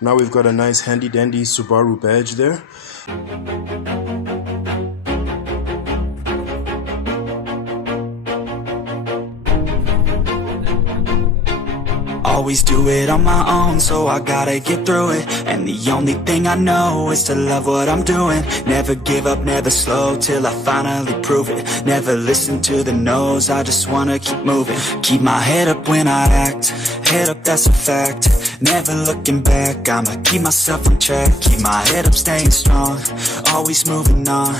Now we've got a nice handy dandy Subaru badge there. Always do it on my own, so I gotta get through it. And the only thing I know is to love what I'm doing. Never give up, never slow, till I finally prove it. Never listen to the no's, I just wanna keep moving. Keep my head up when I act, head up, that's a fact. Never looking back, I'ma keep myself on track. Keep my head up, staying strong, always moving on.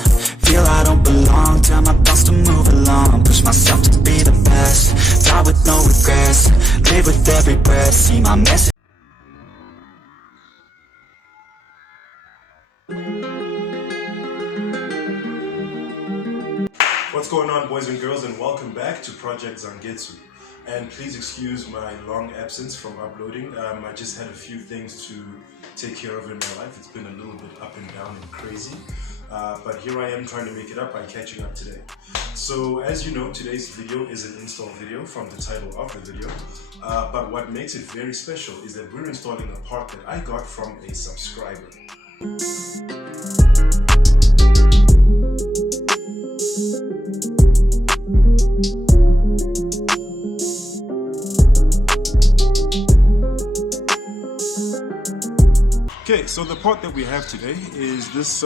Feel I don't belong, tell my thoughts to move along. Push myself to be the best, die with no regrets. Live with every breath, see my message. What's going on, boys and girls, and welcome back to Project Zangetsu. And please excuse my long absence from uploading. I just had a few things to take care of in my life. It's been a little bit up and down and crazy. But here I am trying to make it up by catching up today. So as you know, today's video is an install video from the title of the video. But what makes it very special is that we're installing a part that I got from a subscriber. Okay, so the part that we have today is this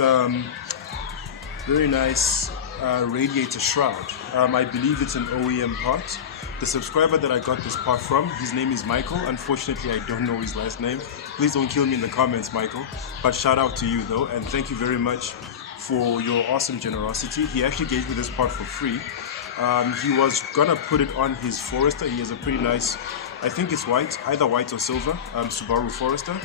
very nice Radiator Shroud. I believe it's an OEM part. The subscriber that I got this part from, his name is Michael. Unfortunately, I don't know his last name. Please don't kill me in the comments, Michael. But shout out to you though, and thank you very much for your awesome generosity. He actually gave me this part for free. He was gonna put it on his Forester. He has a pretty nice, I think it's white, either white or silver, Subaru Forester.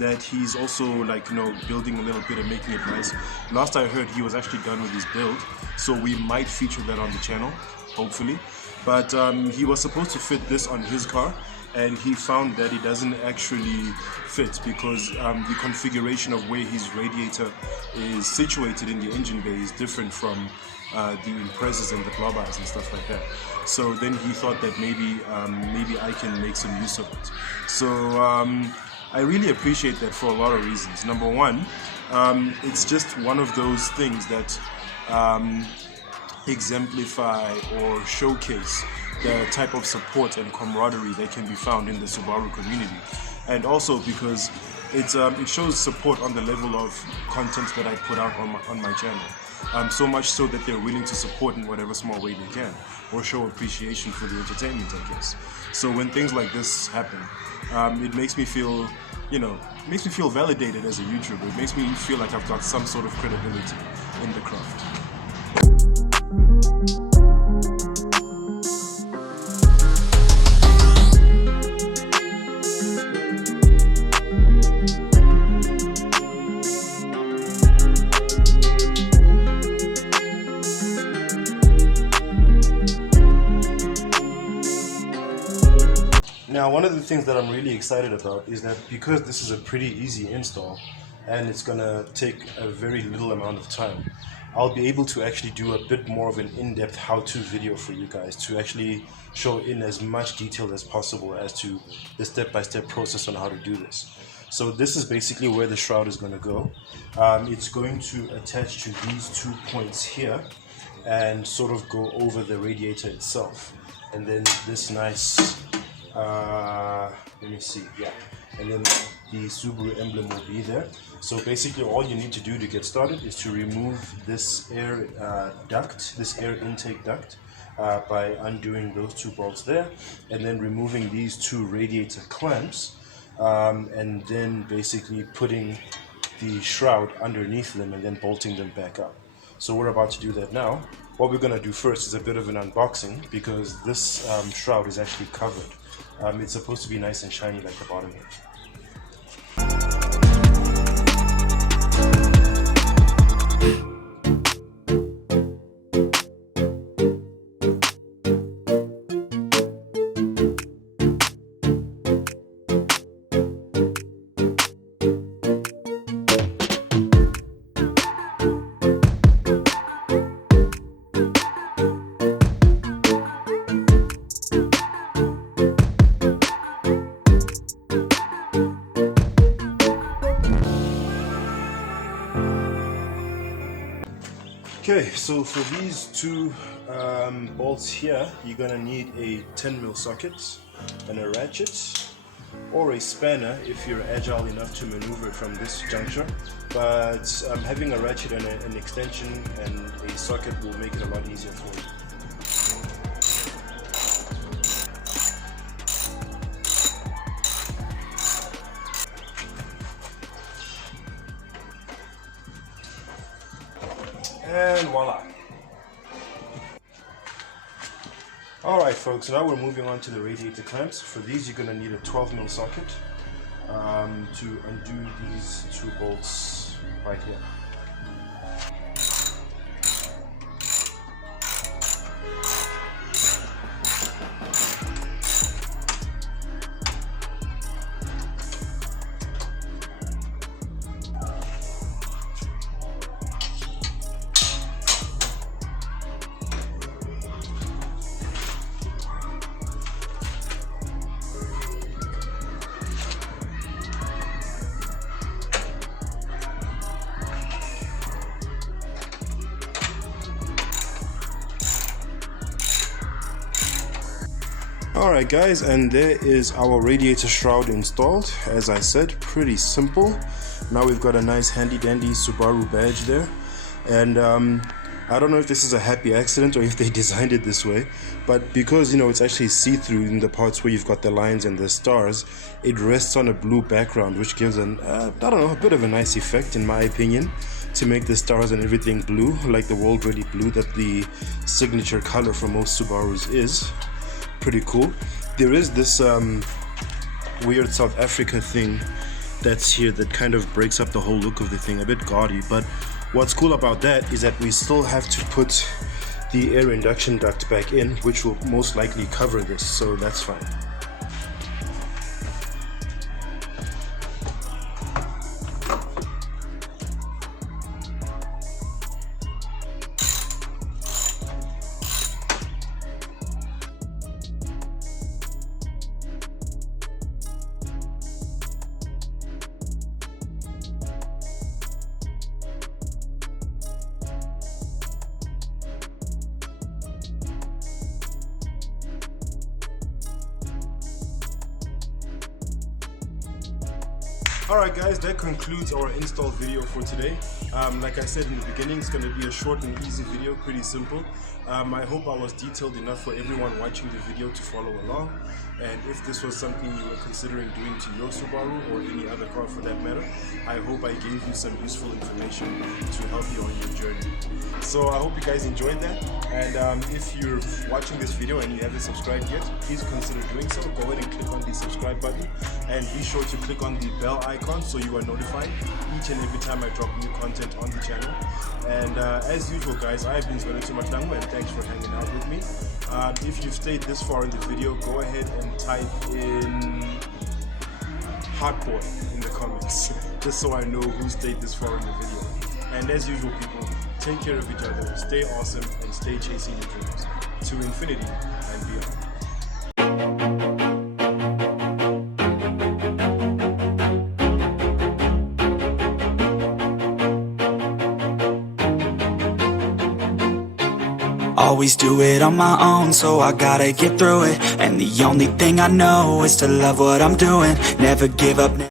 That he's also, like, you know, building a little bit and making it nice. Last I heard, he was actually done with his build, so we might feature that on the channel, hopefully. But he was supposed to fit this on his car, and he found that it doesn't actually fit because the configuration of where his radiator is situated in the engine bay is different from the Imprezas and the Globars and stuff like that. So then he thought that maybe I can make some use of it. So I really appreciate that for a lot of reasons. Number one, it's just one of those things that exemplify or showcase the type of support and camaraderie that can be found in the Subaru community. And also because it shows support on the level of content that I put out on my channel. So much so that they're willing to support in whatever small way they can, or show appreciation for the entertainment, I guess. So when things like this happen, it makes me feel, you know, makes me feel validated as a YouTuber. It makes me feel like I've got some sort of credibility in the craft. Now, one of the things that I'm really excited about is that because this is a pretty easy install and it's gonna take a very little amount of time, I'll be able to actually do a bit more of an in-depth how-to video for you guys to actually show in as much detail as possible as to the step-by-step process on how to do this. So this is basically where the shroud is going to go. It's going to attach to these 2 points here and sort of go over the radiator itself. And then this nice let me see, yeah, and then the Subaru emblem will be there. So basically all you need to do to get started is to remove this air duct, this air intake duct, by undoing those 2 bolts there, and then removing these 2 radiator clamps, and then basically putting the shroud underneath them and then bolting them back up. So we're about to do that now. What we're going to do first is a bit of an unboxing because this shroud is actually covered. It's supposed to be nice and shiny like the bottom here. Okay, so for these two bolts here, you're gonna need a 10mm socket and a ratchet, or a spanner if you're agile enough to maneuver from this juncture. But having a ratchet and an extension and a socket will make it a lot easier for you. And voila. Alright folks, now we're moving on to the radiator clamps. For these you're going to need a 12mm socket to undo these two bolts right here. Alright guys, and there is our radiator shroud installed. As I said, pretty simple. Now we've got a nice handy dandy Subaru badge there, and I don't know if this is a happy accident or if they designed it this way, but because it's actually see-through in the parts where you've got the lines and the stars, it rests on a blue background, which gives a bit of a nice effect in my opinion, to make the stars and everything blue, like the world ready blue that the signature color for most Subarus is. Pretty cool. There is this weird South Africa thing that's here that kind of breaks up the whole look of the thing, a bit gaudy, but what's cool about that is that we still have to put the air induction duct back in, which will most likely cover this, so that's fine. Alright guys, that concludes our install video for today. Like I said in the beginning, it's going to be a short and easy video, pretty simple. I hope I was detailed enough for everyone watching the video to follow along. And if this was something you were considering doing to your Subaru or any other car for that matter, I hope I gave you some useful information to help you on your journey. So I hope you guys enjoyed that, and if you're watching this video and you haven't subscribed yet, please consider doing so. Go ahead and click on the subscribe button, and be sure to click on the bell icon so you are notified each and every time I drop new content on the channel. And as usual guys, I've been Subaru, and thanks for hanging out with me. If you've stayed this far in the video, go ahead and type in hardcore in the comments just so I know who stayed this far in the video. And as usual people, take care of each other, stay awesome, and stay chasing your dreams to infinity and beyond. Always do it on my own, so I gotta get through it. And the only thing I know is to love what I'm doing. Never give up.